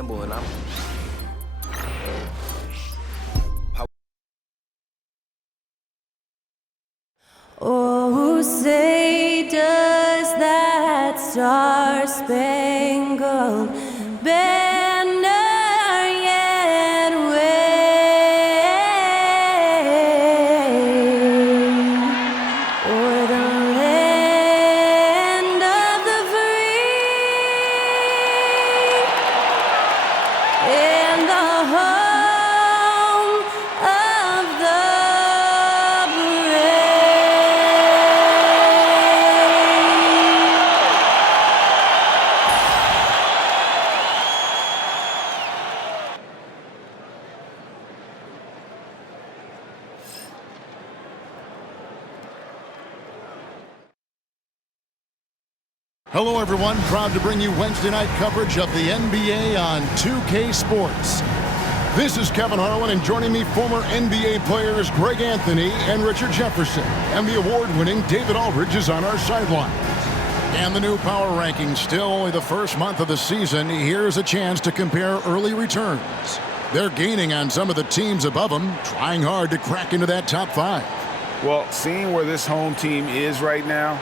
gamble, and I'm. Oh, say does that star-spangled banner yet wave o'er the land of the free and the home of the Hello, everyone. Proud to bring you Wednesday night coverage of the NBA on 2K Sports. This is Kevin Harlan, and joining me, former NBA players Greg Anthony and Richard Jefferson. And the award-winning David Aldridge is on our sidelines. And the new power rankings, still only the first month of the season. Here's a chance to compare early returns. They're gaining on some of the teams above them, trying hard to crack into that top 5. Well, seeing where this home team is right now,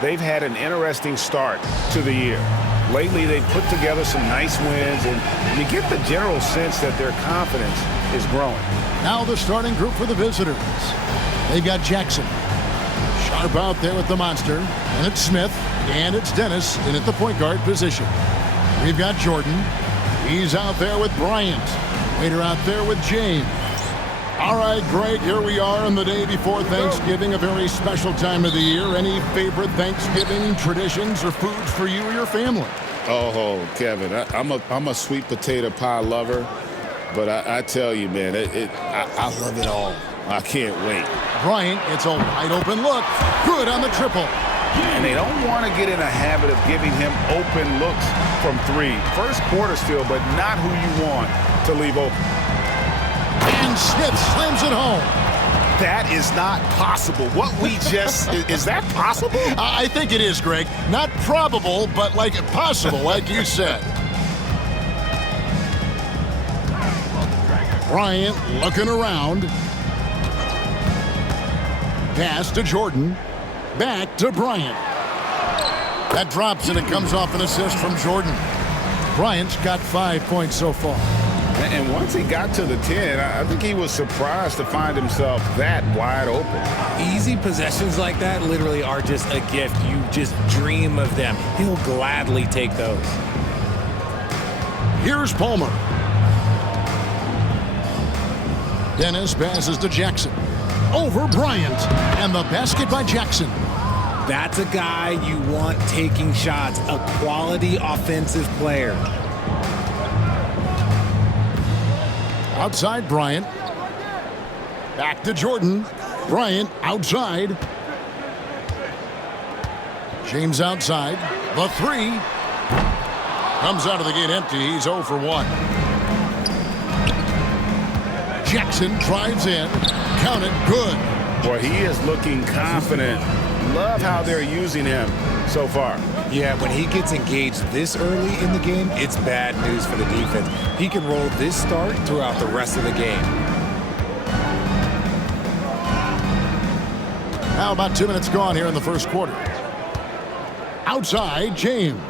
they've had an interesting start to the year. Lately, they've put together some nice wins, and you get the general sense that their confidence is growing. Now the starting group for the visitors. They've got Jackson. Sharp out there with the monster. And it's Smith. And it's Dennis in at the point guard position. We've got Jordan. He's out there with Bryant. Waiter out there with James. All right, Greg, here we are on the day before Thanksgiving, a very special time of the year. Any favorite Thanksgiving traditions or foods for you or your family? Oh, Kevin, I'm a sweet potato pie lover, but I tell you, man, I love it all. I can't wait. Bryant, it's a wide open look. Good on the triple. And they don't want to get in a habit of giving him open looks from 3. First quarter still, but not who you want to leave open. And Smith slams it home. That is not possible. What we just, is that possible? I think it is, Greg. Not probable, but like possible, like you said. Bryant looking around. Pass to Jordan. Back to Bryant. That drops and it comes off an assist from Jordan. Bryant's got 5 points so far. And once he got to the 10, I think he was surprised to find himself that wide open. Easy possessions like that literally are just a gift. You just dream of them. He'll gladly take those. Here's Palmer. Dennis passes to Jackson. Over Bryant. And the basket by Jackson. That's a guy you want taking shots, a quality offensive player. Outside Bryant. Back to Jordan. Bryant outside. James outside. The 3. Comes out of the gate empty. He's 0 for 1. Jackson drives in. Count it. Good. Boy, he is looking confident. Love how they're using him so far. Yeah, when he gets engaged this early in the game, it's bad news for the defense. He can roll this start throughout the rest of the game. Now about 2 minutes gone here in the first quarter. Outside, James.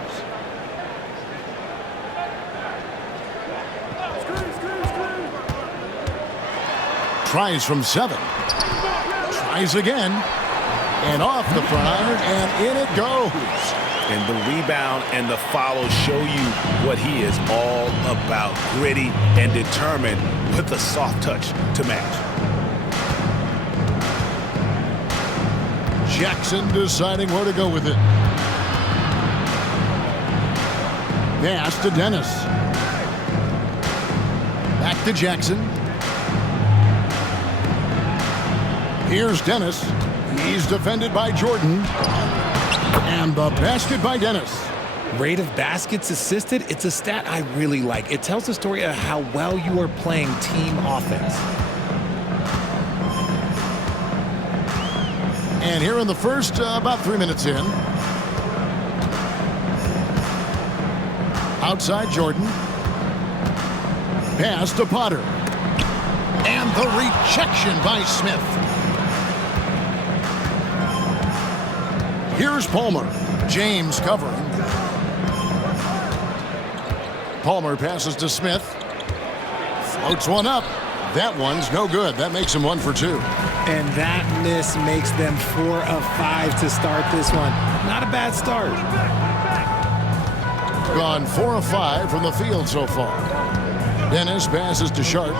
Tries from 7. Tries again. And off the front, and in it goes. And the rebound and the follow show you what he is all about. Gritty and determined with the soft touch to match. Jackson deciding where to go with it. Pass to Dennis. Back to Jackson. Here's Dennis. He's defended by Jordan. And the basket by Dennis. Rate of baskets assisted, it's a stat I really like. It tells the story of how well you are playing team offense. And here in the first, about 3 minutes in. Outside Jordan. Pass to Potter. And the rejection by Smith. Here's Palmer. James covering. Palmer passes to Smith. Floats one up. That one's no good. That makes him 1 for 2. And that miss makes them 4 of 5 to start this one. Not a bad start. Gone 4 of 5 from the field so far. Dennis passes to Sharp.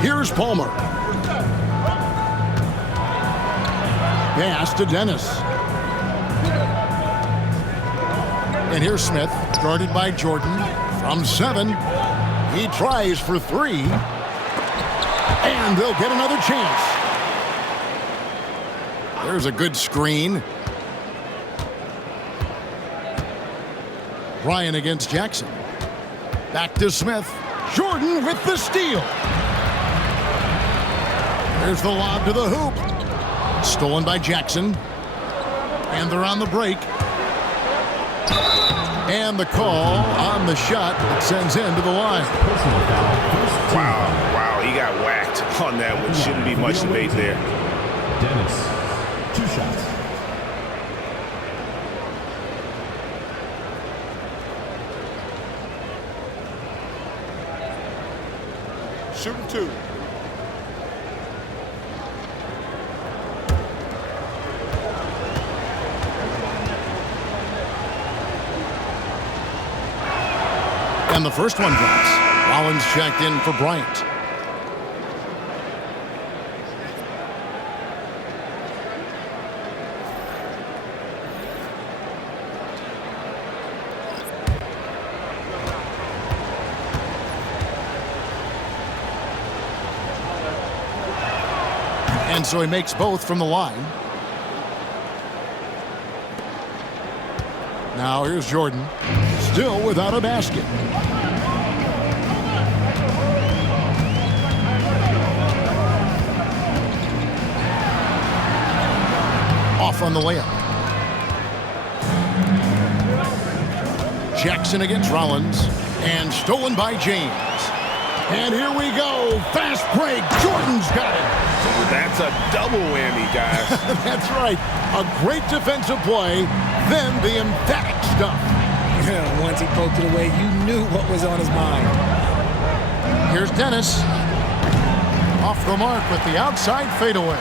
Here's Palmer. Pass to Dennis. And here's Smith, guarded by Jordan. From 7, he tries for 3. And they'll get another chance. There's a good screen. Ryan against Jackson. Back to Smith. Jordan with the steal. There's the lob to the hoop. Stolen by Jackson. And they're on the break. And the call on the shot that sends him to the line. Wow, he got whacked on that one. Shouldn't be much debate there. Dennis, 2 shots. Shooting 2. And the first one drops. Rollins checked in for Bryant. And so he makes both from the line. Now here's Jordan. Still without a basket. Off on the layup. Jackson against Rollins. And stolen by James. And here we go. Fast break. Jordan's got it. That's a double whammy, guys. That's right. A great defensive play. Then the emphatic stuff. Once he poked it away, you knew what was on his mind. Here's Dennis. Off the mark with the outside fadeaway.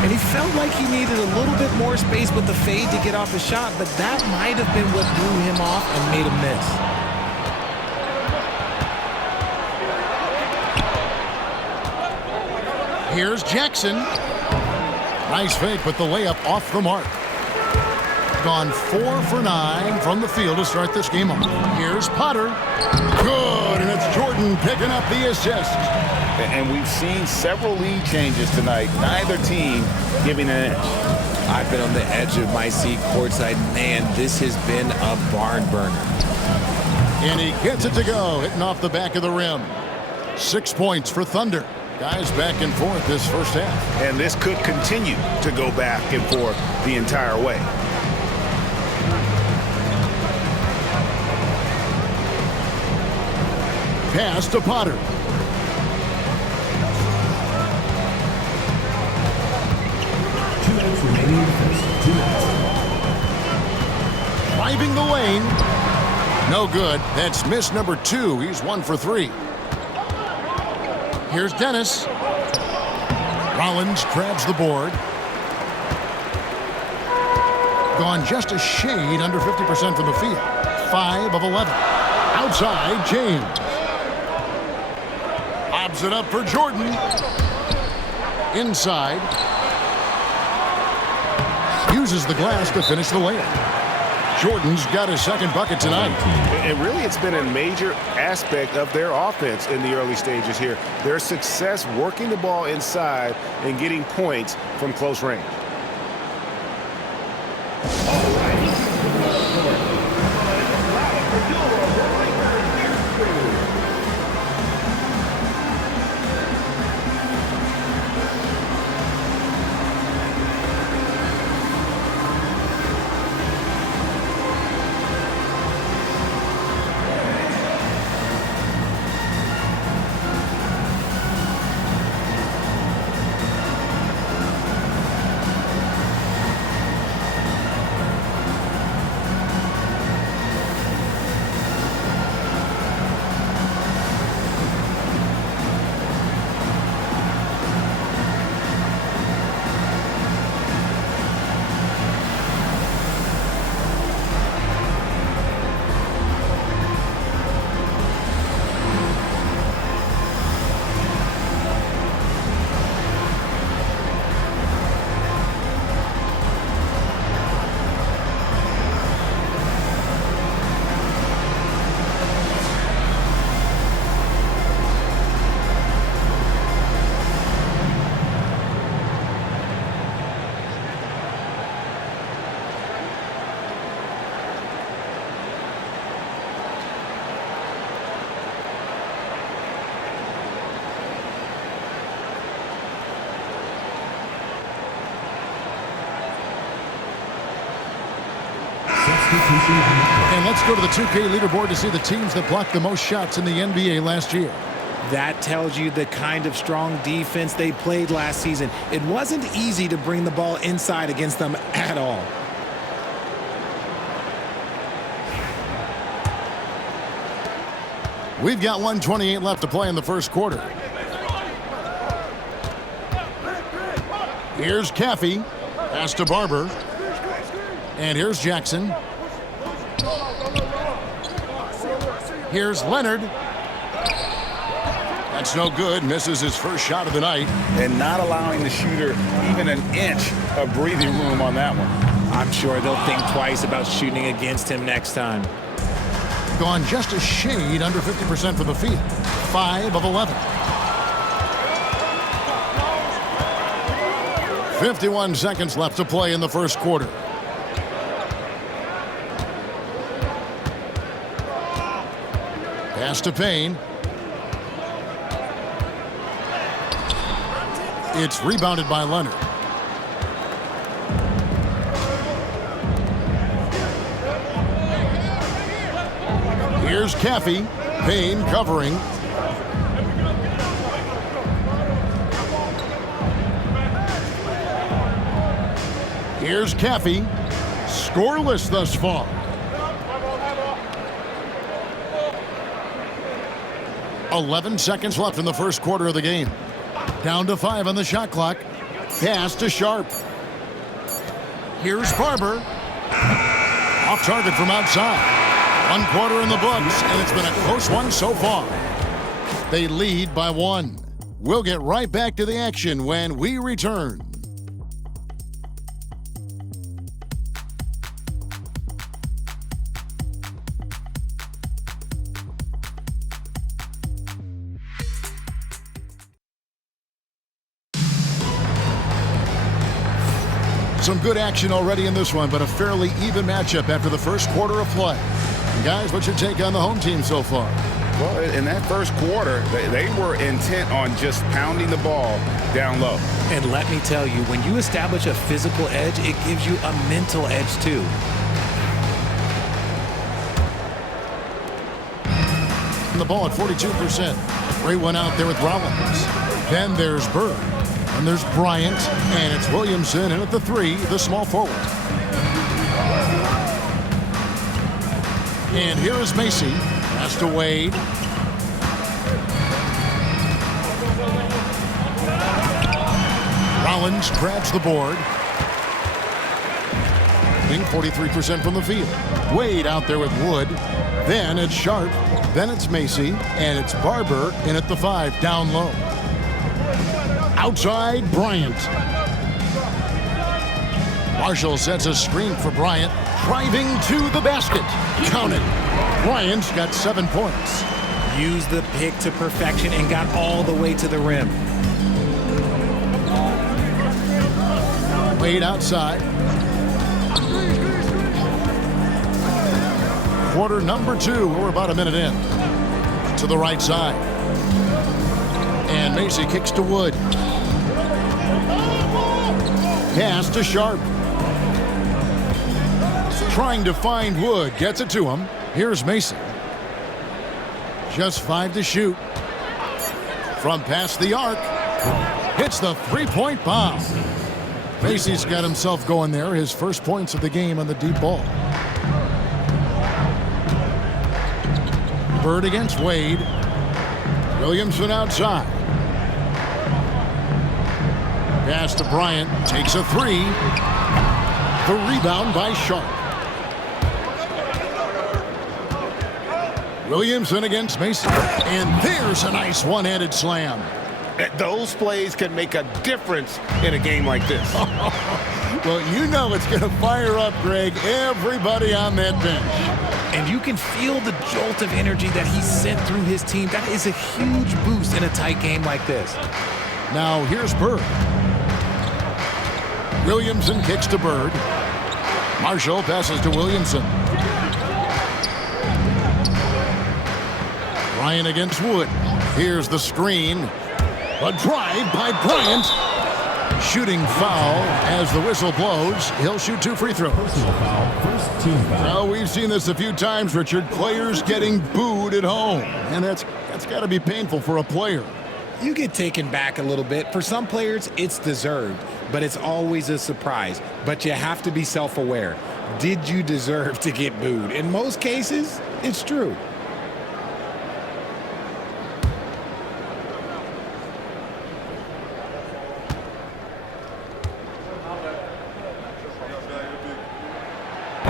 And he felt like he needed a little bit more space with the fade to get off the shot, but that might have been what threw him off and made him miss. Here's Jackson. Nice fake with the layup off the mark. Gone 4 for 9 from the field to start this game off. Here's Potter. Good, and it's Jordan picking up the assist. And we've seen several lead changes tonight. Neither team giving an edge. I've been on the edge of my seat courtside. Man, this has been a barn burner. And he gets it to go, hitting off the back of the rim. 6 points for Thunder. Guys back and forth this first half. And this could continue to go back and forth the entire way. Pass to Potter. Remaining in the first. 2 minutes. Driving the lane. No good. That's miss number 2. He's 1 for 3. Here's Dennis. Rollins grabs the board. Gone just a shade under 50% from the field. 5 of 11. Outside, James. Lobs it up for Jordan. Inside. Uses the glass to finish the layup. Jordan's got his second bucket tonight. And really, it's been a major aspect of their offense in the early stages here. Their success working the ball inside and getting points from close range. Substitution on the court. And let's go to the 2K leaderboard to see the teams that blocked the most shots in the NBA last year. That tells you the kind of strong defense they played last season. It wasn't easy to bring the ball inside against them at all. We've got 1:28 left to play in the first quarter. Here's Caffey. Pass to Barber. And here's Jackson. Here's Leonard. That's no good. Misses his first shot of the night. And not allowing the shooter even an inch of breathing room on that one. I'm sure they'll think twice about shooting against him next time. Gone just a shade under 50% from the field. 5 of 11. 51 seconds left to play in the first quarter. Pass to Payne. It's rebounded by Leonard. Here's Caffey. Payne covering. Here's Caffey. Scoreless thus far. "11 seconds left in the first quarter of the game. Down to 5 on the shot clock. Pass to Sharp. Here's Barber. Off target from outside. 1 quarter in the books, and it's been a close one so far. They lead by 1. We'll get right back to the action when we return. Some good action already in this one, but a fairly even matchup after the first quarter of play. And guys, what's your take on the home team so far? Well, in that first quarter, they were intent on just pounding the ball down low. And let me tell you, when you establish a physical edge, it gives you a mental edge too. The ball at 42%. Great one out there with Rollins. Then there's Bird. And there's Bryant, and it's Williamson in at the 3, the small forward. And here is Macy. Pass to Wade. Rollins grabs the board. Being 43% from the field. Wade out there with Wood. Then it's Sharp. Then it's Macy, and it's Barber in at the 5, down low. Outside, Bryant. Marshall sets a screen for Bryant. Driving to the basket. Count it. Bryant's got 7 points. Used the pick to perfection and got all the way to the rim. Wade outside. Quarter number 2. We're about a minute in. To the right side. And Macy kicks to Wood. Pass to Sharp. Trying to find Wood. Gets it to him. Here's Macy. Just 5 to shoot. From past the arc. Hits the 3-point bomb. Macy's got himself going there. His first points of the game on the deep ball. Bird against Wade. Williamson outside. Pass to Bryant. Takes a 3. The rebound by Sharp. Williamson against Macy. And there's a nice one-handed slam. Those plays can make a difference in a game like this. Well, you know it's going to fire up, Greg, everybody on that bench. And you can feel the jolt of energy that he sent through his team. That is a huge boost in a tight game like this. Now here's Bird. Williamson kicks to Bird. Marshall passes to Williamson. Bryant against Wood. Here's the screen. A drive by Bryant. Shooting foul as the whistle blows. He'll shoot 2 free throws. Personal foul, first team foul. Well, we've seen this a few times, Richard. Players getting booed at home. And that's got to be painful for a player. You get taken back a little bit. For some players, it's deserved, but it's always a surprise. But you have to be self-aware. Did you deserve to get booed? In most cases, it's true.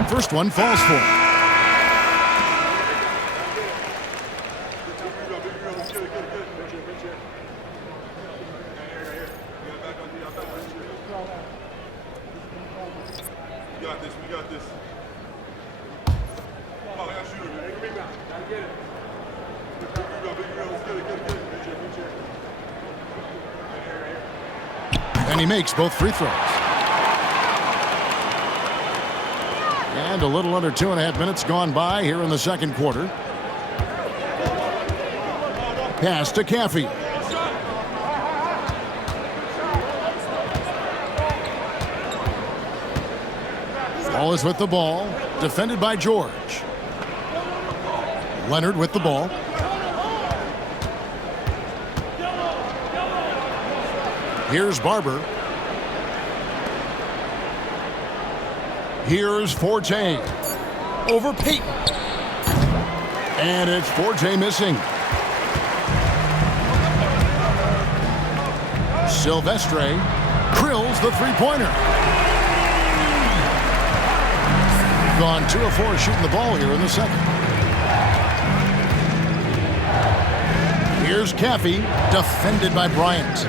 First one falls for him. We got this. Oh, I got to shoot it, man. Rebound. Gotta get it. Big rebound. Let's get it. Good. And he makes both free throws. And a little under 2.5 minutes gone by here in the second quarter. Pass to Caffey. Ball is with the ball. Defended by George. Leonard with the ball. Here's Barber. Here's Forte. Over Peyton. And it's Forte missing. Silvestre drills the three-pointer. Gone 2 of 4 shooting the ball here in the second. Here's Caffey, defended by Bryant.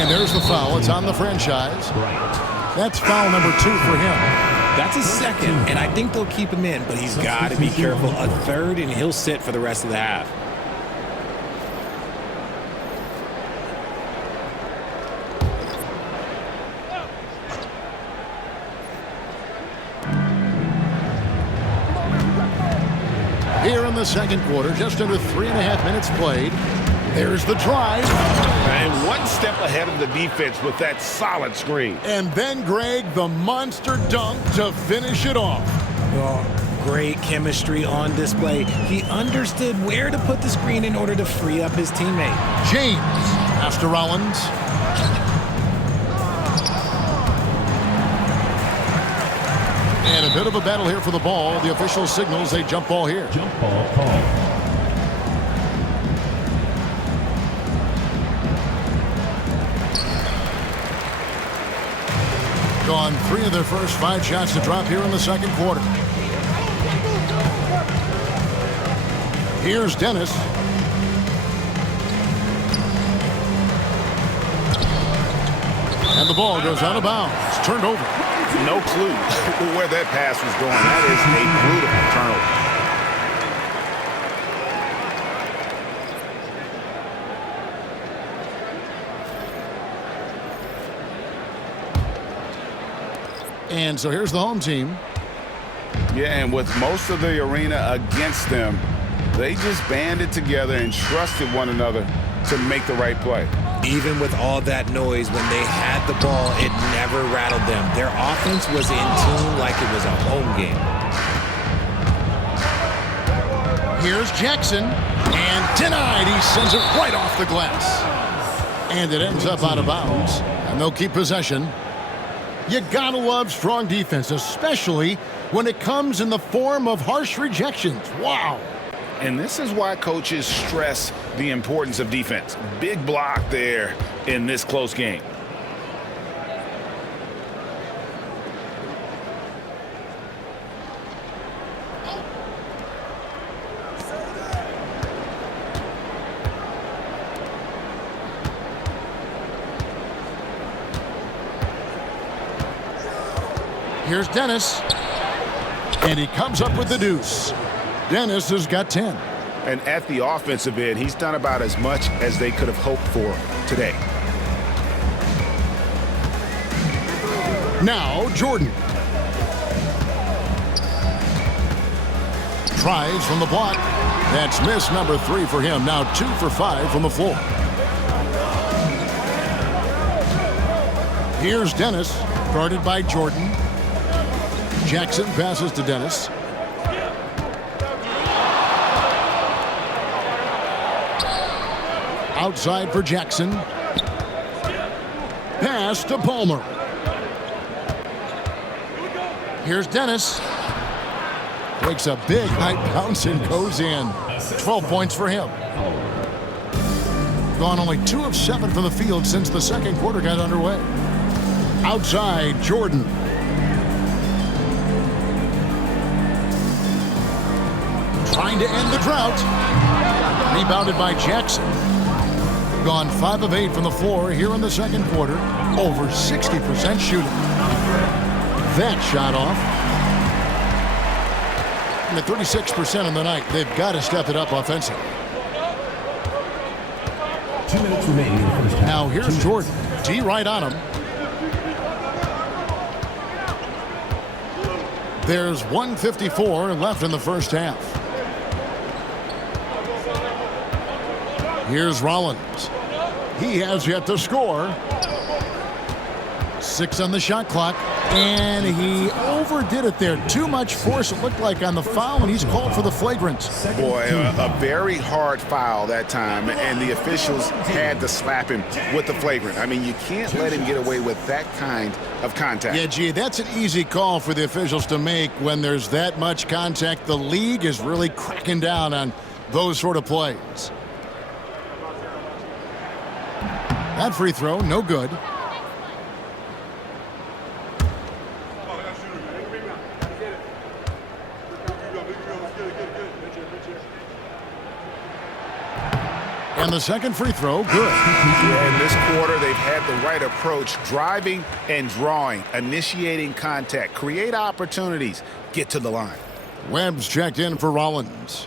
And there's the foul. It's on the franchise. That's foul number 2 for him. That's his second, and I think they'll keep him in, but he's got to be careful. A third, and he'll sit for the rest of the half. Here in the second quarter, just under 3.5 minutes played. There's the drive. And one step ahead of the defense with that solid screen. And then, Greg, the monster dunk to finish it off. Oh, great chemistry on display. He understood where to put the screen in order to free up his teammate. James, pass to Rollins. And a bit of a battle here for the ball. The official signals a jump ball here. Jump ball called. Gone 3 of their first 5 shots to drop here in the second quarter. Here's Dennis. And the ball goes out of bounds. It's turned over. No clue where that pass was going. That is a brutal turnover. And so here's the home team. Yeah, and with most of the arena against them, they just banded together and trusted one another to make the right play. Even with all that noise, when they had the ball, it never rattled them. Their offense was in tune like it was a home game. Here's Jackson. And denied. He sends it right off the glass. And it ends up out of bounds. And they'll keep possession. You gotta love strong defense, especially when it comes in the form of harsh rejections. Wow. And this is why coaches stress the importance of defense. Big block there in this close game. Here's Dennis. And he comes up with the deuce. Dennis has got 10. And at the offensive end, he's done about as much as they could have hoped for today. Now, Jordan. Tries from the block. That's miss number 3 for him. Now 2 for 5 from the floor. Here's Dennis, guarded by Jordan. Jackson passes to Dennis. Outside for Jackson. Pass to Palmer. Here's Dennis. Takes a big high bounce and goes in. 12 points for him. Gone only 2 of 7 from the field since the second quarter got underway. Outside, Jordan. Trying to end the drought. Rebounded by Jackson. Gone 5 of 8 from the floor here in the second quarter. Over 60% shooting. That shot off. And at 36% in the night, they've got to step it up offensively. 2 minutes remaining in the first half. Now here's Jordan. D right on him. There's 1:54 left in the first half. Here's Rollins. He has yet to score. 6 on the shot clock. And he overdid it there. Too much force, it looked like, on the foul, and he's called for the flagrant. Boy, a very hard foul that time, and the officials had to slap him with the flagrant. I mean, you can't let him get away with that kind of contact. Yeah, gee, that's an easy call for the officials to make when there's that much contact. The league is really cracking down on those sort of plays. That free throw, no good. And the second free throw, good. Yeah, in this quarter, they've had the right approach, driving and drawing, initiating contact, create opportunities, get to the line. Webb's checked in for Rollins.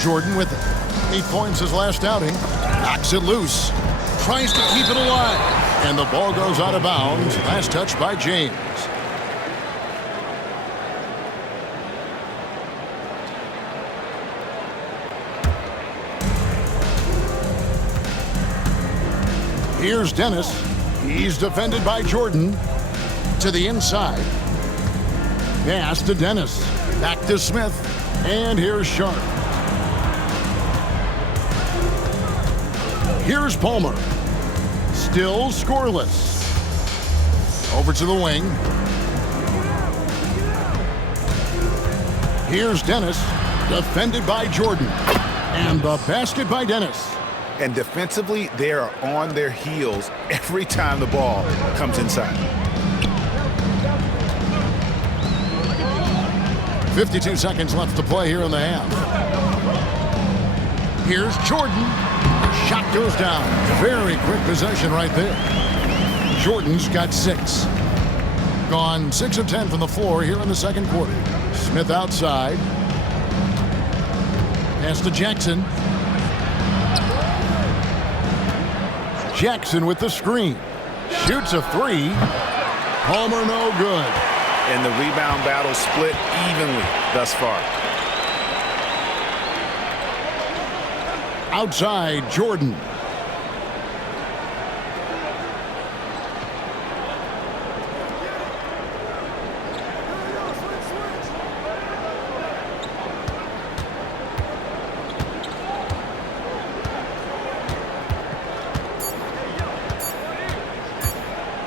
Jordan with it. 8 points his last outing. Knocks it loose. Tries to keep it alive. And the ball goes out of bounds. Last touch by James. Here's Dennis. He's defended by Jordan. To the inside. Pass to Dennis. Back to Smith. And here's Sharp. Here's Palmer. Still scoreless. Over to the wing. Here's Dennis. Defended by Jordan. And the basket by Dennis. And defensively, they are on their heels every time the ball comes inside. 52 seconds left to play here in the half. Here's Jordan. Shot goes down. Very quick possession right there. Jordan's got 6. Gone 6 of 10 from the floor here in the second quarter. Smith outside. Pass to Jackson. Jackson with the screen. Shoots a 3. Palmer no good. And the rebound battle split evenly thus far. Outside, Jordan.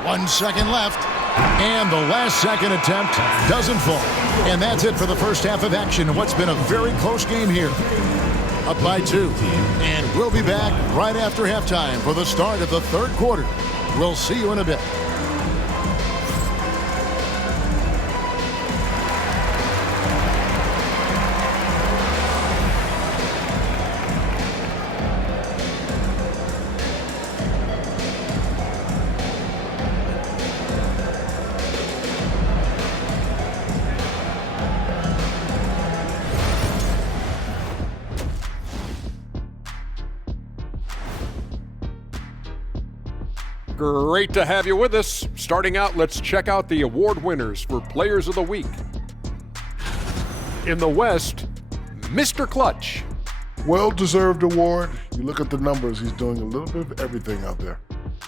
One second left. And the last second attempt doesn't fall. And that's it for the first half of action. What's been a very close game here. Up by 2. And we'll be back right after halftime for the start of the third quarter. We'll see you in a bit. Great to have you with us. Starting out, let's check out the award winners for Players of the Week. In the West, Mr. Clutch. Well-deserved award. You look at the numbers, he's doing a little bit of everything out there.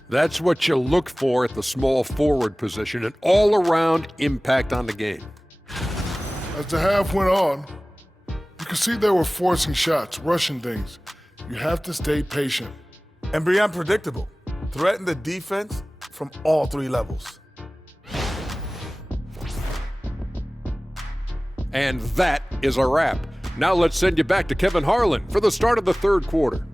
That's what you look for at the small forward position, an all-around impact on the game. As the half went on, you could see they were forcing shots, rushing things. You have to stay patient. And be unpredictable. Threaten the defense from all three levels. And that is a wrap. Now let's send you back to Kevin Harlan for the start of the third quarter.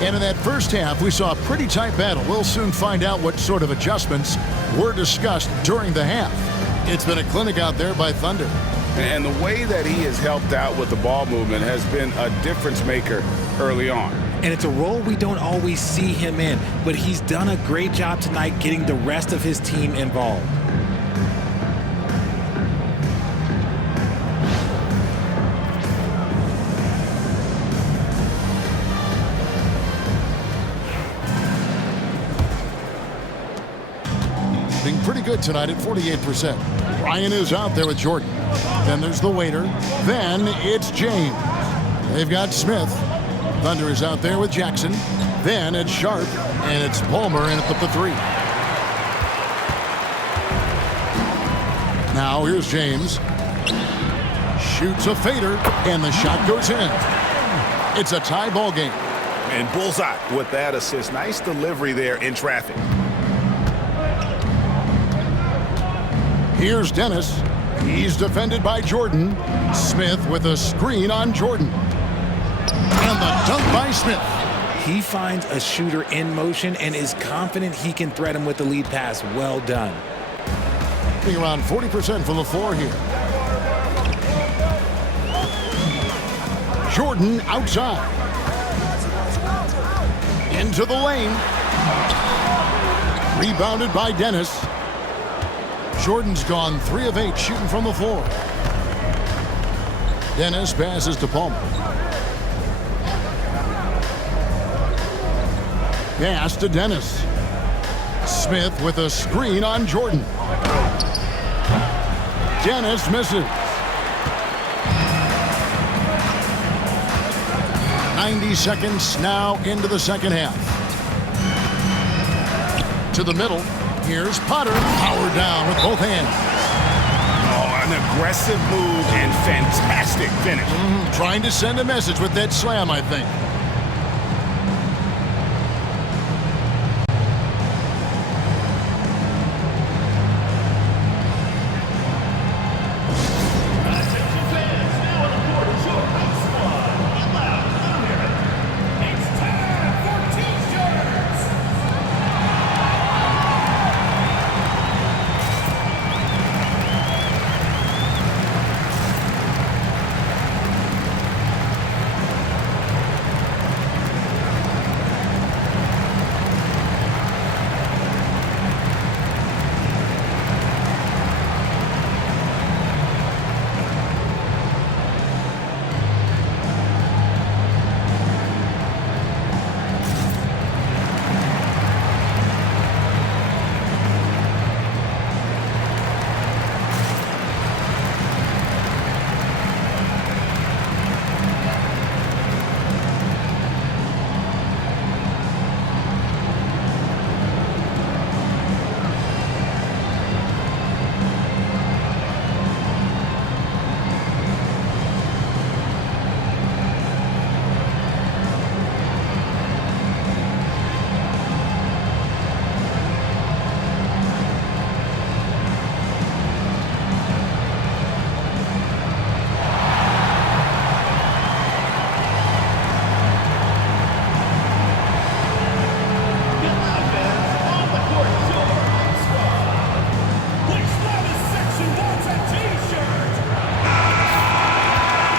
And in that first half, we saw a pretty tight battle. We'll soon find out what sort of adjustments were discussed during the half. It's been a clinic out there by Thunder. And the way that he has helped out with the ball movement has been a difference maker early on. And it's a role we don't always see him in, but he's done a great job tonight getting the rest of his team involved. Being pretty good tonight at 48%. Ryan is out there with Jordan. Then there's the waiter. Then it's James. They've got Smith. Thunder is out there with Jackson. Then it's Sharp. And it's Palmer in at the three. Now here's James. Shoots a fader. And the shot goes in. It's a tie ball game. And bullseye with that assist. Nice delivery there in traffic. Here's Dennis. He's defended by Jordan. Smith with a screen on Jordan. And the dunk by Smith. He finds a shooter in motion and is confident he can thread him with the lead pass. Well done. Being around 40% from the floor here. Jordan outside. Into the lane. Rebounded by Dennis. Jordan's gone 3 of 8 shooting from the floor. Dennis passes to Palmer. Pass to Dennis. Smith with a screen on Jordan. Dennis misses. 90 seconds now into the second half. To the middle. Here's Potter, powered down with both hands. Oh, an aggressive move and fantastic finish. Trying to send a message with that slam, I think.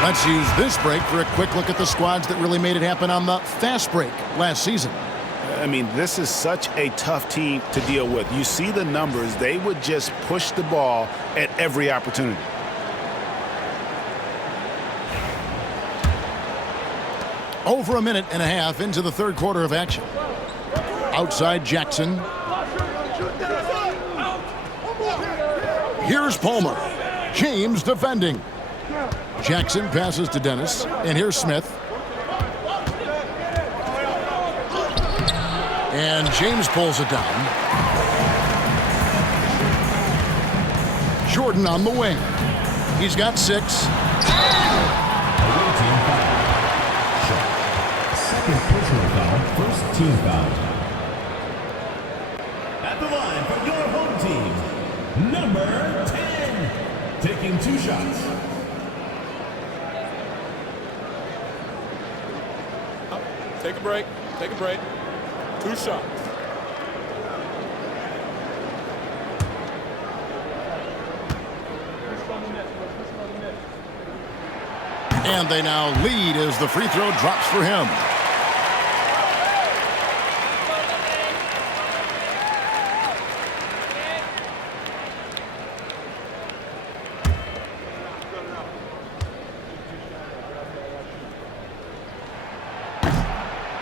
Let's use this break for a quick look at the squads that really made it happen on the fast break last season. I mean, this is such a tough team to deal with. You see the numbers. They would just push the ball at every opportunity. Over a minute and a half into the third quarter of action. Outside Jackson. Here's Palmer. James defending. Jackson passes to Dennis. And here's Smith. And James pulls it down. Jordan on the wing. He's got 6. Second personal foul, first team foul. At the line for your home team, number 10, taking 2 shots. Take a break. Take a break. 2 shots. And they now lead as the free throw drops for him.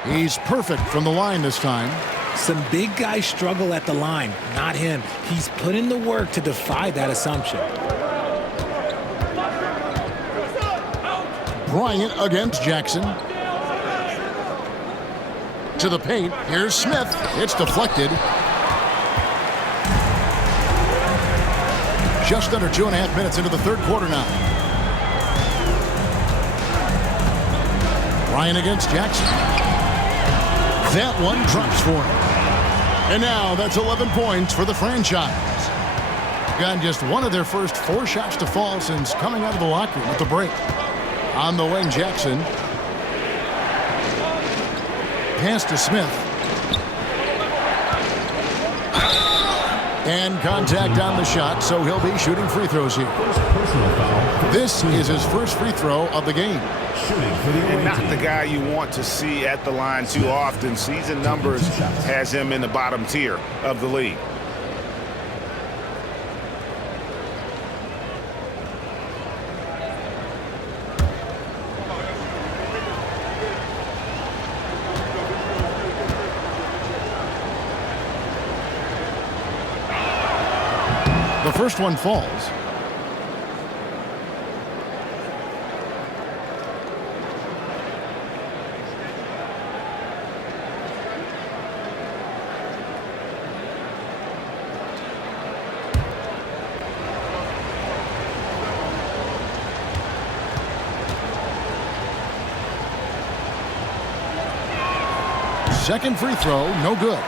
He's perfect from the line this time. Some big guys struggle at the line, not him. He's put in the work to defy that assumption. Bryant against Jackson. To the paint. Here's Smith. It's deflected. Just under 2.5 minutes into the third quarter now. Bryant against Jackson. That one drops for him. And now that's 11 points for the franchise. Got just one of their first 4 shots to fall since coming out of the locker room at the break. On the wing, Jackson. Pass to Smith. And contact on the shot, so he'll be shooting free throws here. This is his first free throw of the game. And not the guy you want to see at the line too often. Season numbers has him in the bottom tier of the league. The first one falls. Second free throw, no good.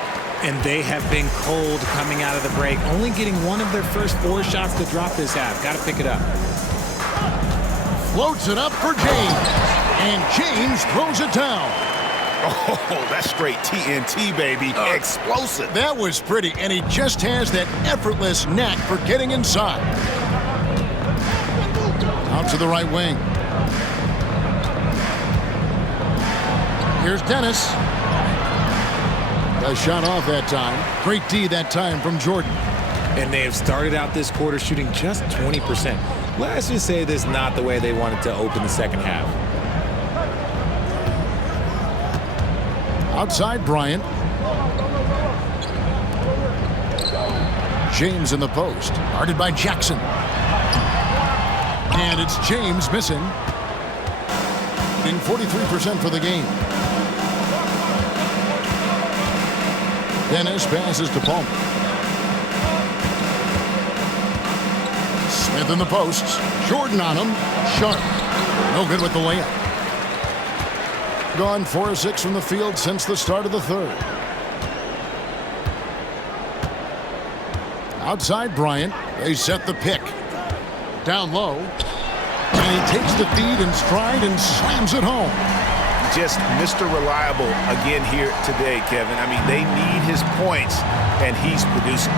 And they have been cold coming out of the break, only getting one of their first 4 shots to drop this half. Got to pick it up. Floats it up for James. And James throws it down. Oh, that's straight TNT, baby. Explosive. That was pretty, and he just has that effortless knack for getting inside. Out to the right wing. Here's Dennis. A shot off that time. Great D that time from Jordan. And they have started out this quarter shooting just 20%. Let's just say this is not the way they wanted to open the second half. Outside Bryant. James in the post. Guarded by Jackson. And it's James missing. In 43% for the game. Dennis passes to Palmer. Smith in the posts. Jordan on him. Sharp. No good with the layup. Gone 4 of 6 from the field since the start of the third. Outside Bryant. They set the pick. Down low. And he takes the feed in stride and slams it home. Just Mr. Reliable again here today, Kevin. I mean, they need his points, and he's producing.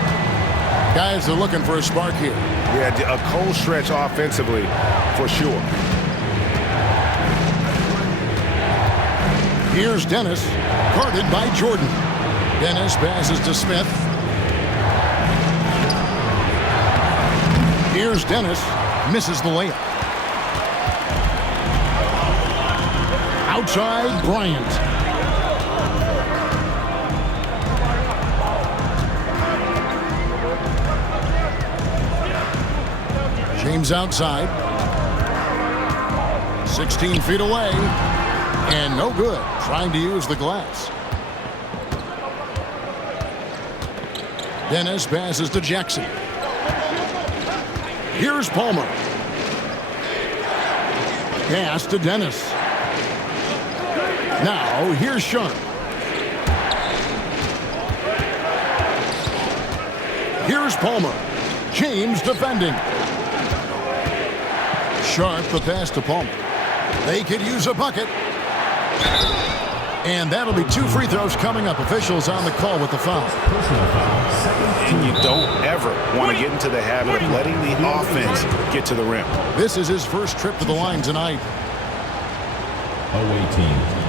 Guys are looking for a spark here. Yeah, a cold stretch offensively, for sure. Here's Dennis, guarded by Jordan. Dennis passes to Smith. Here's Dennis. Misses the layup. Outside, Bryant. James outside. 16 feet away. And no good. Trying to use the glass. Dennis passes to Jackson. Here's Palmer. Pass to Dennis. Now, here's Sharp. Here's Palmer. James defending. Sharp the pass to Palmer. They could use a bucket. And that'll be 2 free throws coming up. Officials on the call with the foul. And you don't ever want to get into the habit of letting the offense get to the rim. This is his first trip to the line tonight. Away team.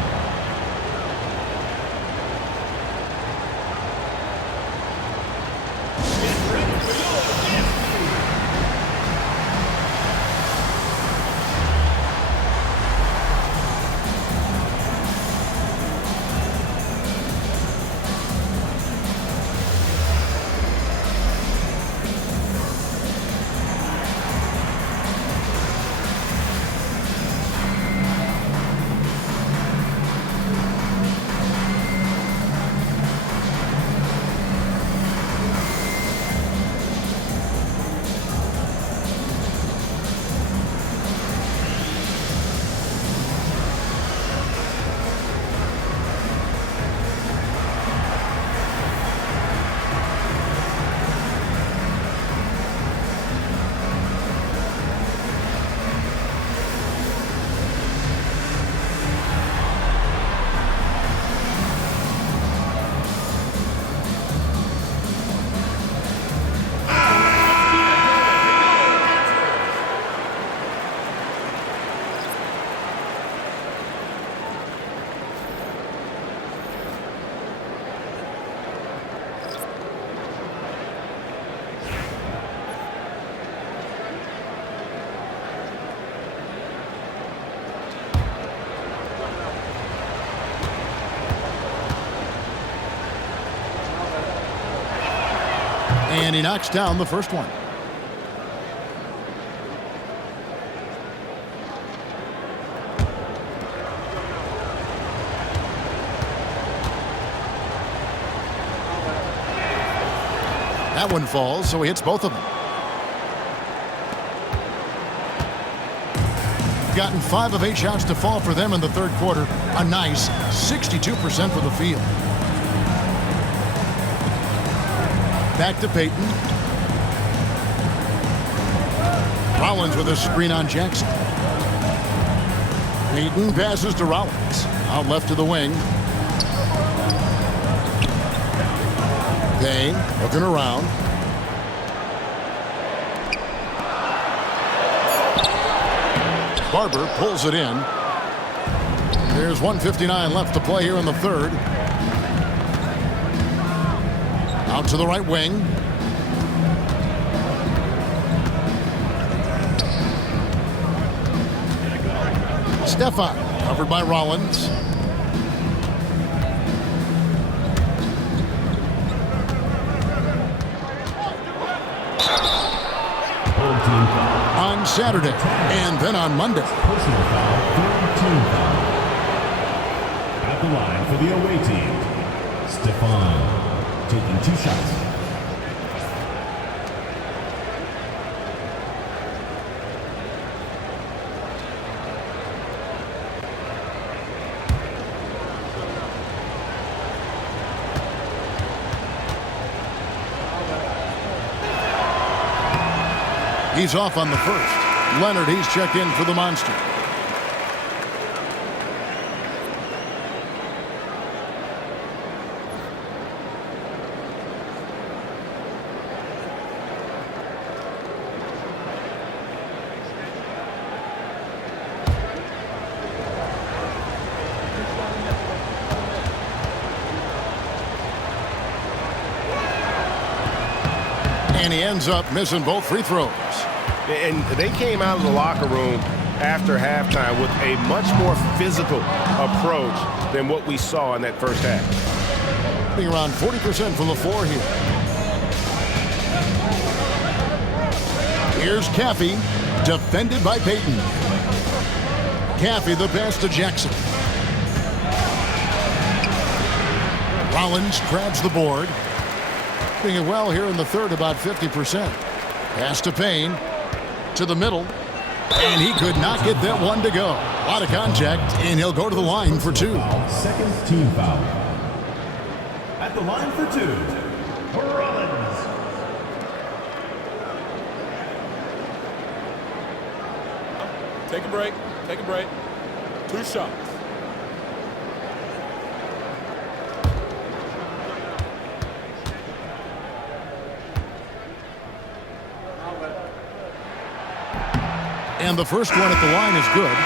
And he knocks down the first one. That one falls, so he hits both of them. Gotten 5 of 8 shots to fall for them in the third quarter. A nice 62% for the field. Back to Payton. Rollins with a screen on Jackson. Payton passes to Rollins. Out left to the wing. Payne looking around. Barber pulls it in. There's 1:59 left to play here in the third. Out to the right wing. Stefan covered by Rollins. On Saturday and then on Monday. Personal foul, third team foul. At the line for the away team, Stefan taking 2 shots. He's off on the first. Leonard, he's checked in for the Monster. And he ends up missing both free throws. And they came out of the locker room after halftime with a much more physical approach than what we saw in that first half. Being around 40% from the floor here. Here's Caffey, defended by Payton. Caffey the pass to Jackson. Rollins grabs the board. Doing well here in the third, about 50%. Pass to Payne. To the middle. And he could not get that one to go. A lot of contact, and he'll go to the line for two. Second team foul. At the line for two, Rollins. Take a break. Take a break. 2 shots. And the first one at the line is good.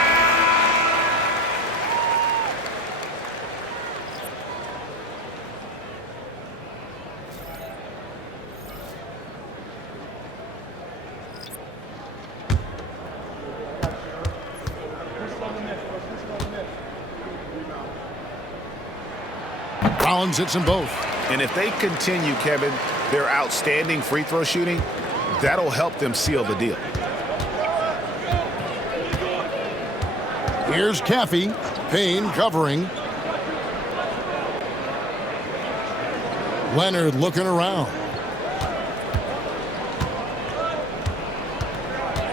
Rollins hits them both. And if they continue, Kevin, their outstanding free throw shooting, that'll help them seal the deal. Here's Caffey. Payne covering. Leonard looking around.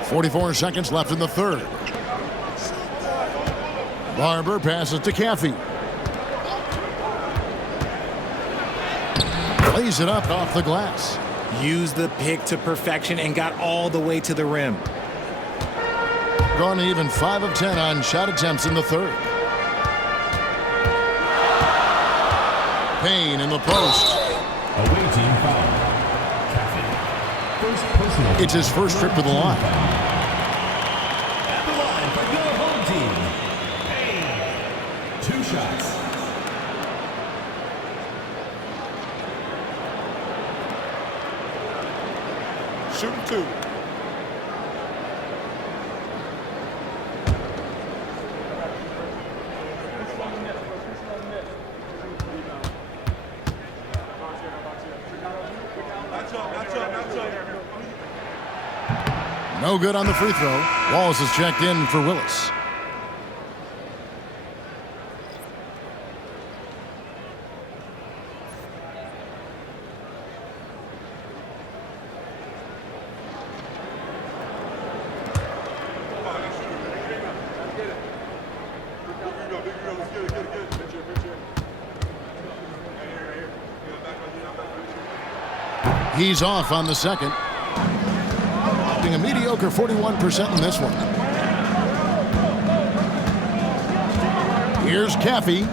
44 seconds left in the third. Barber passes to Caffey. Lays it up off the glass. Used the pick to perfection and got all the way to the rim. Gone even 5 of 10 on shot attempts in the third. Payne in the post. Away team foul. Caffey. First personal. It's his first trip to the line. At the line for your home team, Payne. 2 shots. Shooting 2. No good on the free throw. Wallace is checked in for Willis. He's off on the second. A mediocre 41% in this one. Here's Caffey.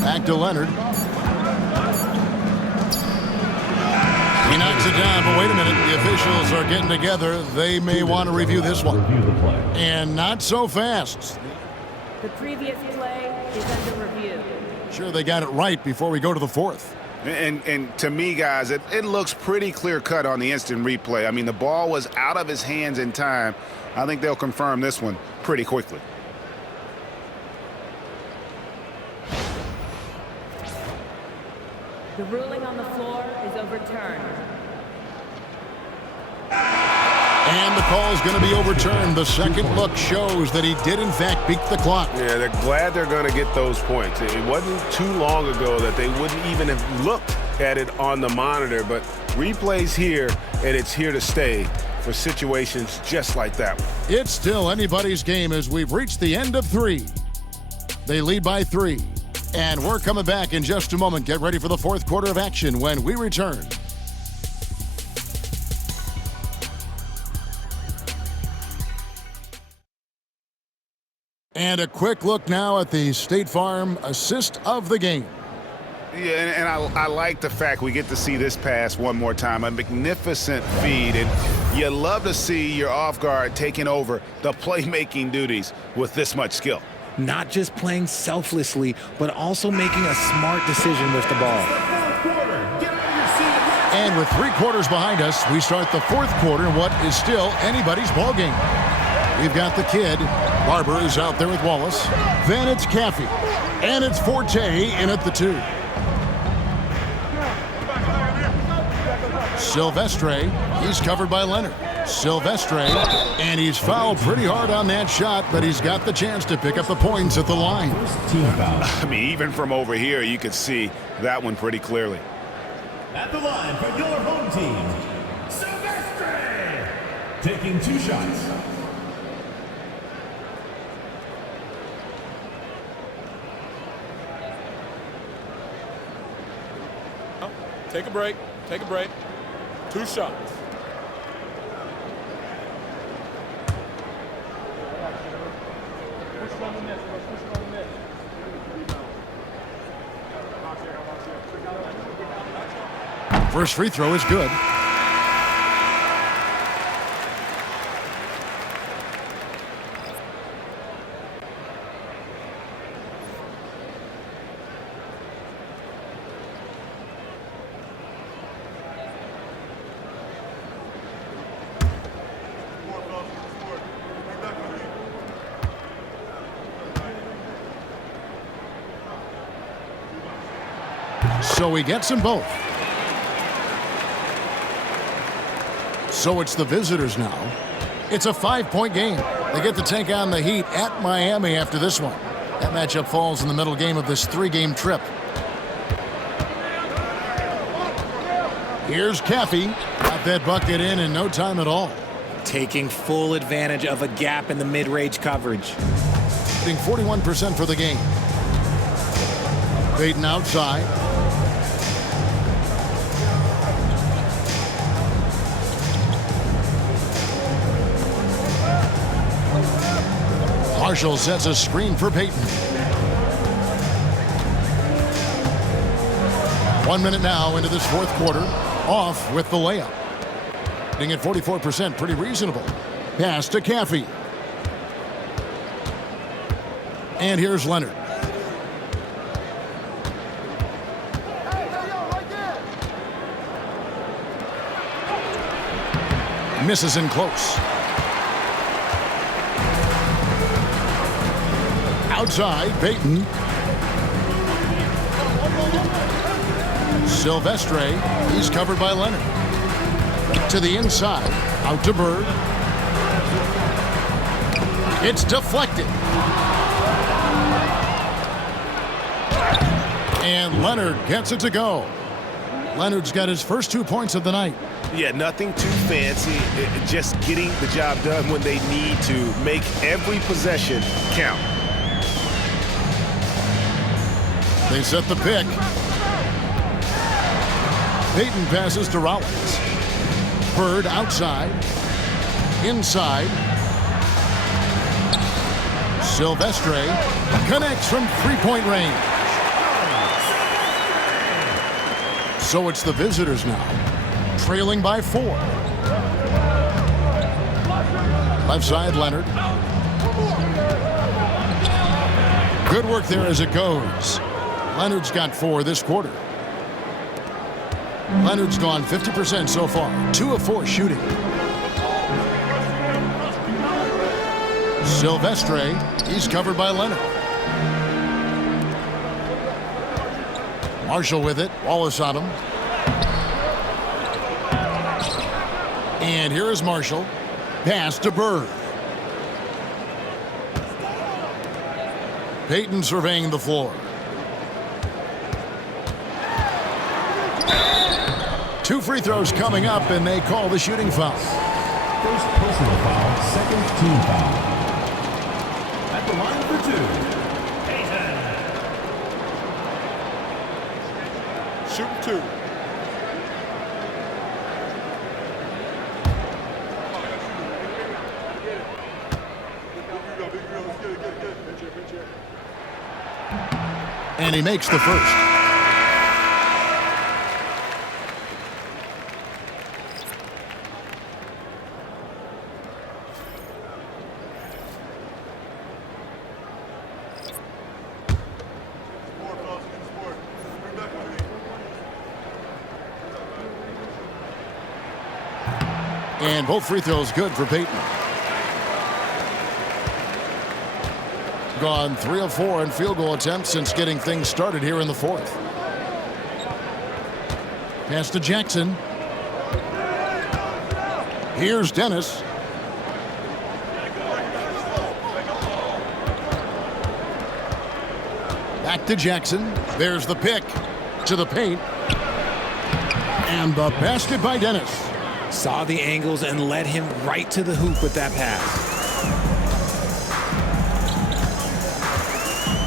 Back to Leonard. He knocks it down, but wait a minute. The officials are getting together. They may want to review this one. And not so fast. The previous play is under review. Sure, they got it right before we go to the fourth. And to me, guys, it looks pretty clear-cut on the instant replay. I mean, the ball was out of his hands in time. I think they'll confirm this one pretty quickly. The ruling on the floor is overturned. And the call is going to be overturned. The second look shows that he did, in fact, beat the clock. Yeah, they're glad they're going to get those points. It wasn't too long ago that they wouldn't even have looked at it on the monitor, but replay's here, and it's here to stay for situations just like that one. It's still anybody's game as we've reached the end of 3. They lead by 3. And we're coming back in just a moment. Get ready for the fourth quarter of action when we return. And a quick look now at the State Farm assist of the game. Yeah, and I like the fact we get to see this pass one more time. A magnificent feed, and you love to see your off guard taking over the playmaking duties with this much skill. Not just playing selflessly, but also making a smart decision with the ball. And with 3 quarters behind us, we start the 4th quarter in what is still anybody's ball game. We've got the kid. Barber is out there with Wallace. Then it's Caffey. And it's Forte in at the 2. Silvestre, he's covered by Leonard. Silvestre, and he's fouled pretty hard on that shot, but he's got the chance to pick up the points at the line. I mean, even from over here, you could see that one pretty clearly. At the line for your home team, Silvestre, taking 2 shots. Take a break. Take a break. 2 shots. First free throw is good. So he gets them both. So it's the visitors now. It's a 5-point game. They get to take on the Heat at Miami after this one. That matchup falls in the middle game of this 3-game trip. Here's Caffey. Got that bucket in no time at all. Taking full advantage of a gap in the mid-range coverage. Shooting 41% for the game. Payton outside. Marshall sets a screen for Payton. 1 minute now into this 4th quarter. Off with the layup. Hitting at 44%, pretty reasonable. Pass to Caffey. And here's Leonard. Misses in close. Outside, Payton. Silvestre, he's covered by Leonard. To the inside, out to Bird. It's deflected. And Leonard gets it to go. Leonard's got his first 2 points of the night. Yeah, nothing too fancy, just getting the job done when they need to. Make every possession count. They set the pick. Payton passes to Rollins. Bird outside. Inside. Silvestre connects from 3-point range. So it's the visitors now, trailing by 4. Left side, Leonard. Good work there as it goes. Leonard's got 4 this quarter. Leonard's gone 50% so far, 2 of 4 shooting. Silvestre, he's covered by Leonard. Marshall with it, Wallace on him. And here is Marshall. Pass to Bird. Payton surveying the floor. 2 free throws coming up, and they call the shooting foul. First personal foul, second team foul. At the line for 2. Shooting 2. And he makes the first. And both free throws good for Peyton. Gone 3 of 4 in field goal attempts since getting things started here in the fourth. Pass to Jackson. Here's Dennis. Back to Jackson. There's the pick to the paint. And the basket by Dennis. Saw the angles and led him right to the hoop with that pass.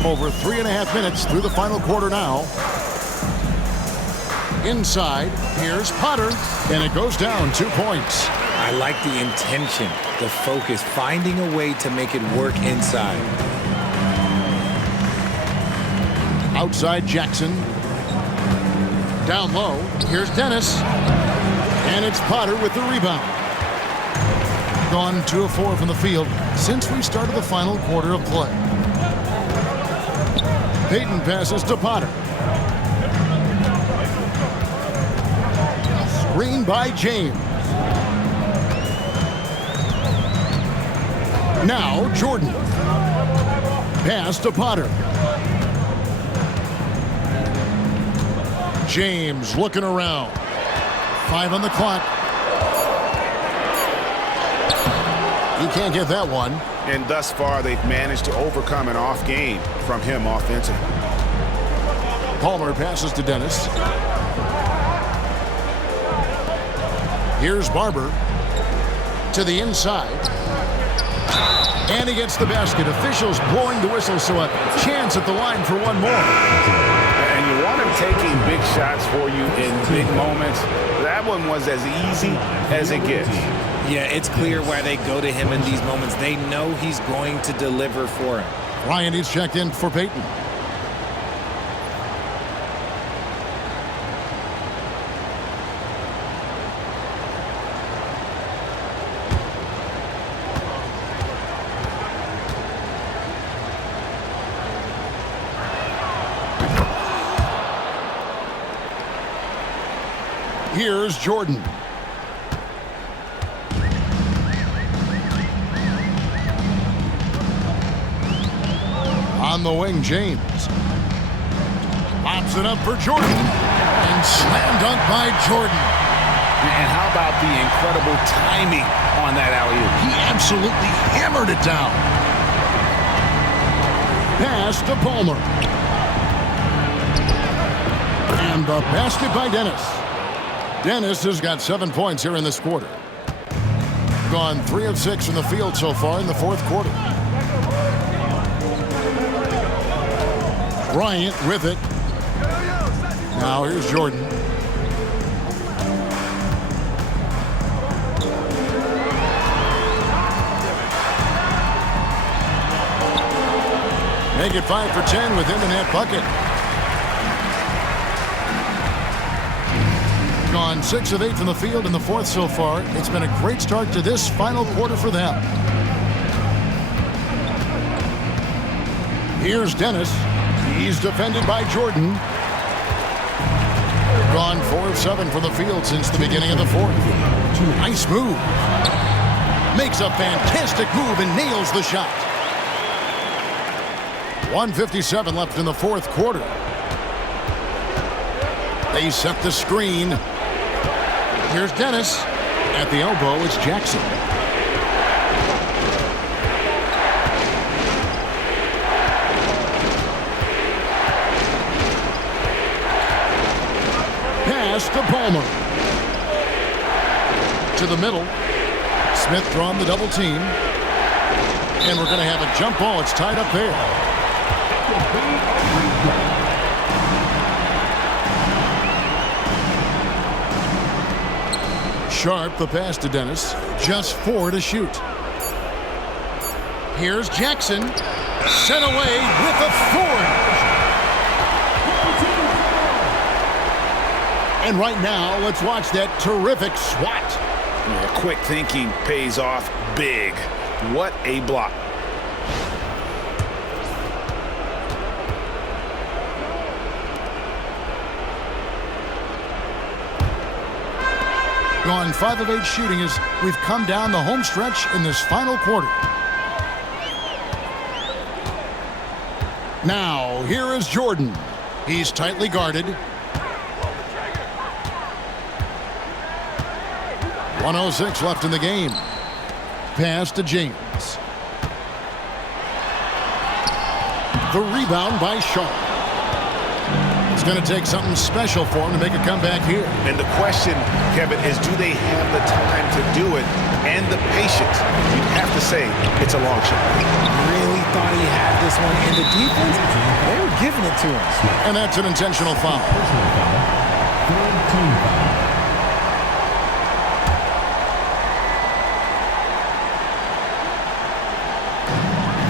Over 3.5 minutes through the final quarter now. Inside, here's Potter, and it goes down 2 points. I like the intention, the focus, finding a way to make it work inside. Outside Jackson. Down low, here's Dennis. And it's Potter with the rebound. Gone 2 of 4 from the field since we started the final quarter of play. Peyton passes to Potter. Screen by James. Now Jordan. Pass to Potter. James looking around. 5 on the clock. He can't get that one. And thus far, they've managed to overcome an off game from him offensively. Palmer passes to Dennis. Here's Barber to the inside. And he gets the basket. Officials blowing the whistle, so a chance at the line for one more. And you want him taking big shots for you in big moments. That one was as easy as it gets. Yeah, it's clear why they go to him in these moments. They know he's going to deliver for him. Ryan is checked in for Peyton. Here's Jordan. On the wing, James. Pops it up for Jordan. And slam dunk by Jordan. And how about the incredible timing on that alley-oop? He absolutely hammered it down. Pass to Palmer. And the basket by Dennis. Dennis has got 7 points here in this quarter. Gone 3 of 6 from the field so far in the fourth quarter. Bryant with it. Now here's Jordan. Make it 5 for 10 within the net bucket. Gone 6 of 8 from the field in the fourth so far. It's been a great start to this final quarter for them. Here's Dennis. He's defended by Jordan. Gone 4 of 7 from the field since the beginning of the fourth. Nice move. Makes a fantastic move and nails the shot. 1:57 left in the fourth quarter. They set the screen. Here's Dennis. At the elbow, it's Jackson. Pass to Palmer. To the middle. Smith drawn the double team. And we're going to have a jump ball. It's tied up there. Sharp, the pass to Dennis. Just 4 to shoot. Here's Jackson. Sent away with authority. And right now, let's watch that terrific swat. Yeah, quick thinking pays off big. What a block. Gone 5 of 8 shooting as we've come down the home stretch in this final quarter. Now, here is Jordan. He's tightly guarded. 1:06 left in the game. Pass to James. The rebound by Shaw. It's going to take something special for him to make a comeback here. And the question, Kevin, is do they have the time to do it and the patience? You'd have to say it's a long shot. Really thought he had this one. And the defense, they were giving it to him. And that's an intentional foul. Personal foul. Third team foul.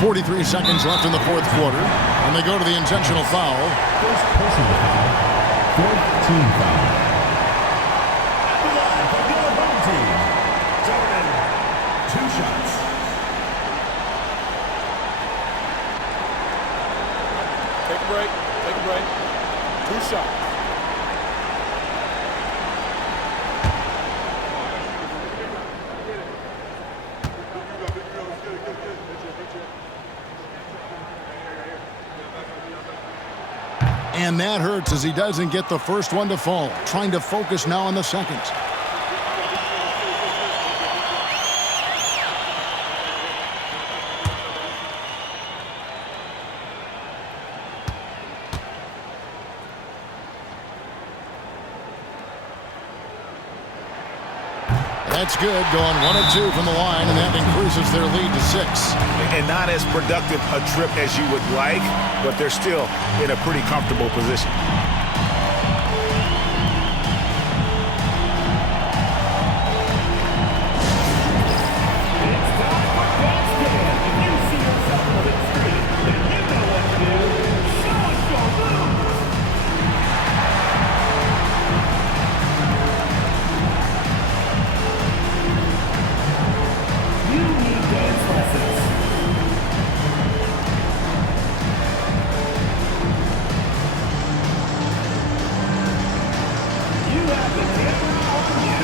43 seconds left in the fourth quarter, and they go to the intentional foul. First personal foul. Fourth team foul. At the line for the other home team, Jordan, 2 shots. Take a break. Take a break. 2 shots. And that hurts as he doesn't get the first one to fall. Trying to focus now on the second. That's good, going 1 of 2 from the line, and that increases their lead to 6. And not as productive a trip as you would like, but they're still in a pretty comfortable position. It's time for basket. If you see yourself on the screen, then you know what to do. Show us your moves. You need dance lessons. You have the camera on you.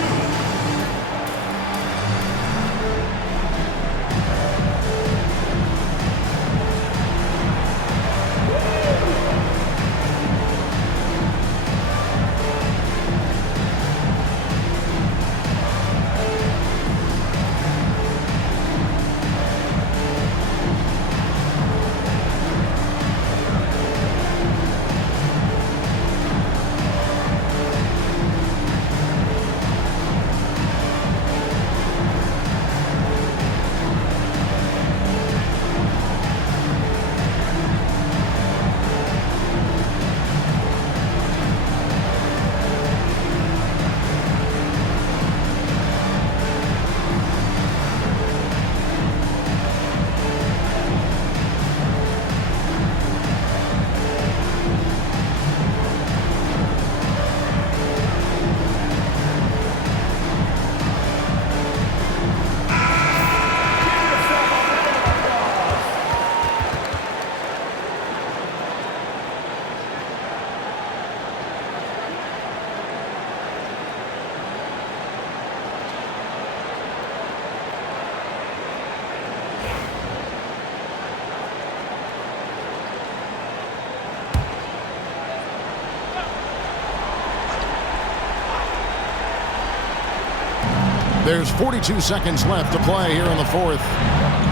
There's 42 seconds left to play here in the fourth.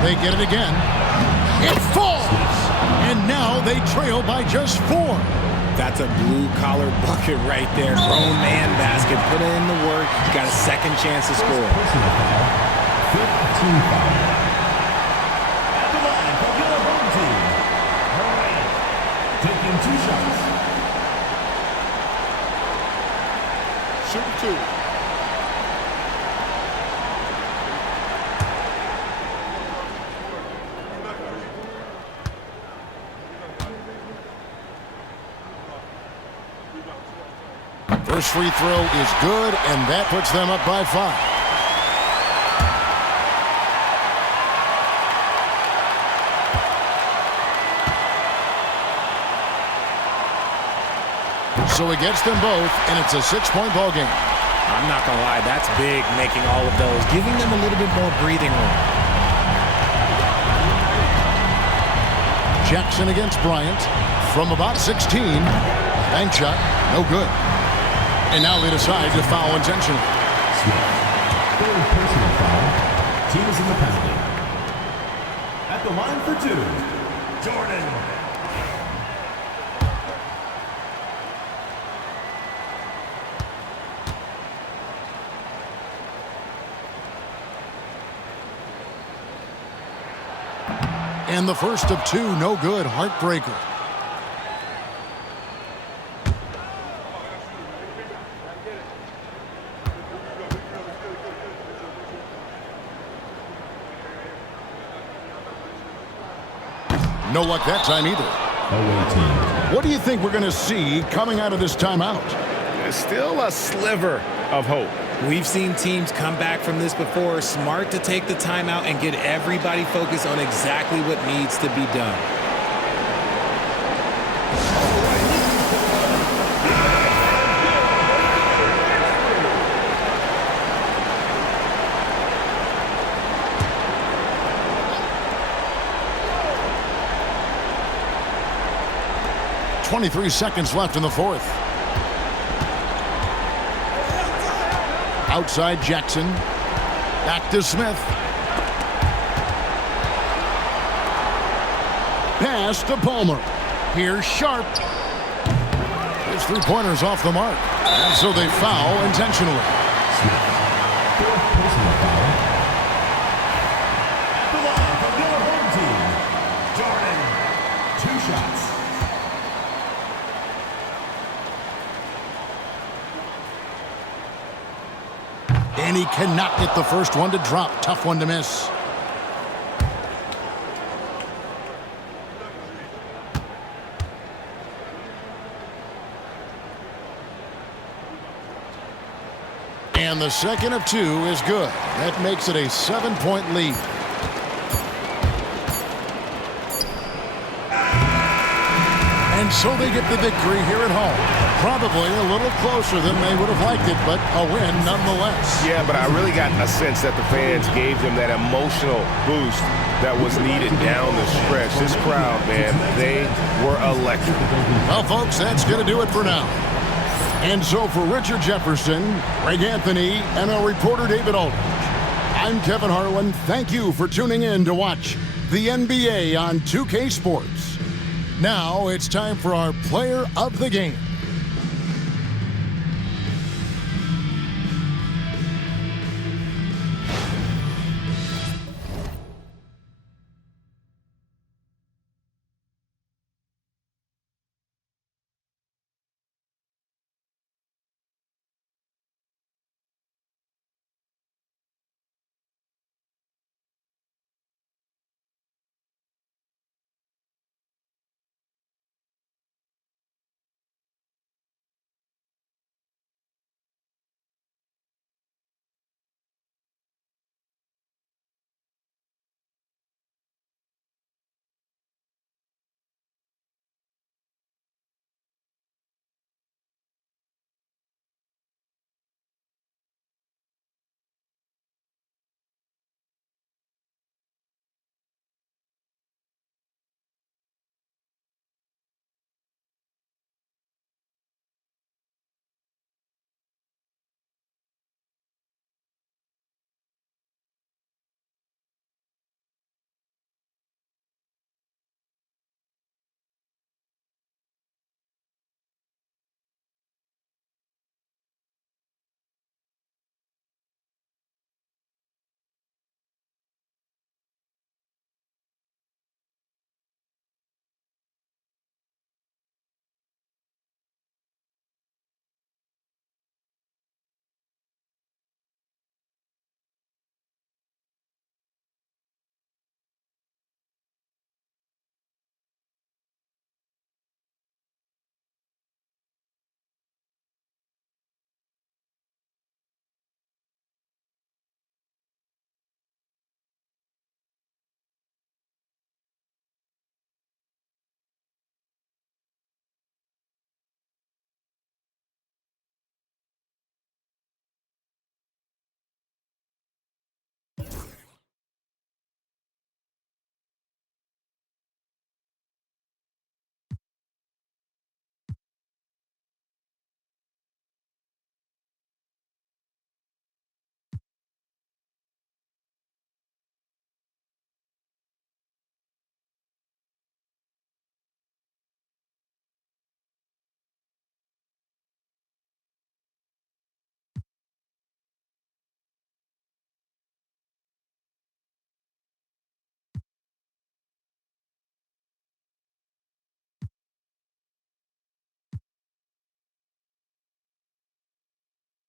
They get it again. It falls! And now they trail by just 4. That's a blue-collar bucket right there. Grown man basket. Put in the work. Got a second chance to score. Personal foul. Fifth team foul. At the line for the other home team, Durant, taking 2 shots. Shoot 2. First free throw is good, and that puts them up by 5. So he gets them both, and it's a 6-point ball game. I'm not going to lie, that's big, making all of those, giving them a little bit more breathing room. Jackson against Bryant from about 16. Bank shot, no good. And now they decide to foul intentionally. Third personal foul. Team is in the penalty. At the line for two, Jordan. And the first of two, no good, heartbreaker. No luck that time either. Away team. What do you think we're going to see coming out of this timeout? There's still a sliver of hope. We've seen teams come back from this before. Smart to take the timeout and get everybody focused on exactly what needs to be done. .23 seconds left in the fourth. Outside Jackson. Back to Smith. Pass to Palmer. Here's Sharp. His three-pointer's off the mark. And so they foul intentionally. Fourth personal foul. At the line from your home team, Jordan. 2 shots. And he cannot get the first one to drop. Tough one to miss. And the second of two is good. That makes it a 7-point lead. And so they get the victory here at home. Probably a little closer than they would have liked it, but a win nonetheless. Yeah, but I really got a sense that the fans gave them that emotional boost that was needed down the stretch. This crowd, man, they were electric. Well, folks, that's going to do it for now. And so for Richard Jefferson, Greg Anthony, and our reporter David Aldridge, I'm Kevin Harlan. Thank you for tuning in to watch the NBA on 2K Sports. Now it's time for our Player of the Game.